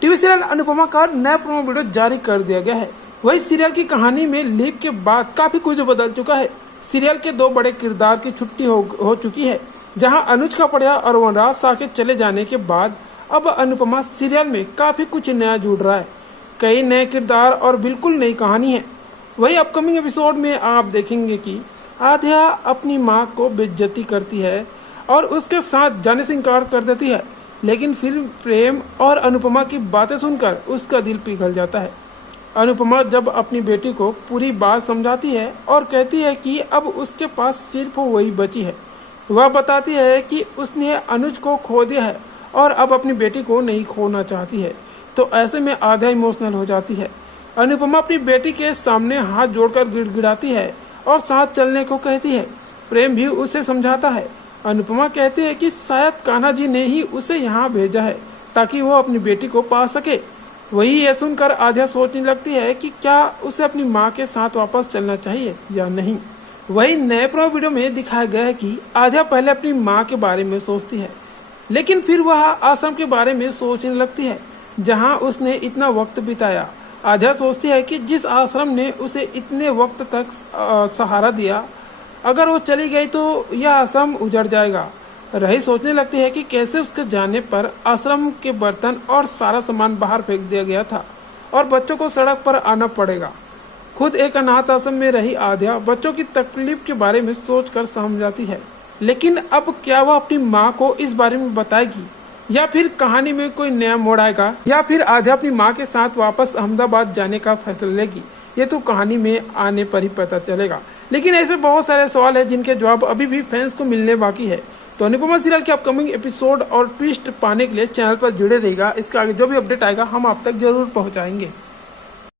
TV serial Anupama का नया promo video जारी कर दिया गया है। वही सीरियल की कहानी में लीक के बाद काफी कुछ बदल चुका है। सीरियल के दो बड़े किरदार की छुट्टी हो चुकी है। जहां अनुज कापड़िया और वनराज शाह के चले जाने के बाद अब अनुपमा सीरियल में काफी कुछ नया जुड़ रहा है। कई नए किरदार और बिल्कुल नई कहानी है। वही अपकमिंग एपिसोड में आप देखेंगे कि आध्या अपनी माँ को बेइज्जती करती है और उसके साथ जाने से इनकार कर देती है, लेकिन फिर प्रेम और अनुपमा की बातें सुनकर उसका दिल पिघल जाता है। अनुपमा जब अपनी बेटी को पूरी बात समझाती है और कहती है कि अब उसके पास सिर्फ वही बची है। वह बताती है कि उसने अनुज को खो दिया है और अब अपनी बेटी को नहीं खोना चाहती है। तो ऐसे में आध्या इमोशनल हो जाती है। अनुपमा अपनी बेटी के सामने हाथ जोड़कर गिड़गिड़ाती है और साथ चलने को कहती है। प्रेम भी उसे समझाता है। अनुपमा कहती है कि शायद कान्हा जी ने ही उसे यहाँ भेजा है ताकि वो अपनी बेटी को पा सके। वही ये सुनकर आध्या सोचने लगती है कि क्या उसे अपनी माँ के साथ वापस चलना चाहिए या नहीं। वही नए प्रो वीडियो में दिखाया गया है कि आध्या पहले अपनी माँ के बारे में सोचती है, लेकिन फिर वह आश्रम के बारे में सोचने लगती है जहाँ उसने इतना वक्त बिताया। आध्या सोचती है कि जिस आश्रम ने उसे इतने वक्त तक सहारा दिया, अगर वो चली गई तो यह आश्रम उजड़ जाएगा। रही सोचने लगती है कि कैसे उसके जाने पर आश्रम के बर्तन और सारा सामान बाहर फेंक दिया गया था और बच्चों को सड़क पर आना पड़ेगा। खुद एक अनाथ आश्रम में रही आध्या बच्चों की तकलीफ के बारे में सोचकर समझ जाती है, लेकिन अब क्या वह अपनी माँ को इस बारे में बताएगी या फिर कहानी में कोई नया मोड़ आएगा या फिर आध्या अपनी माँ के साथ वापस अहमदाबाद जाने का फैसला लेगी। ये तो कहानी में आने पर ही पता चलेगा। लेकिन ऐसे बहुत सारे सवाल है जिनके जवाब अभी भी फैंस को मिलने बाकी है। तो अनुपमा सीरियल के अपकमिंग एपिसोड और ट्विस्ट पाने के लिए चैनल पर जुड़े रहेगा। इसका आगे जो भी अपडेट आएगा हम आप तक जरूर पहुंचाएंगे।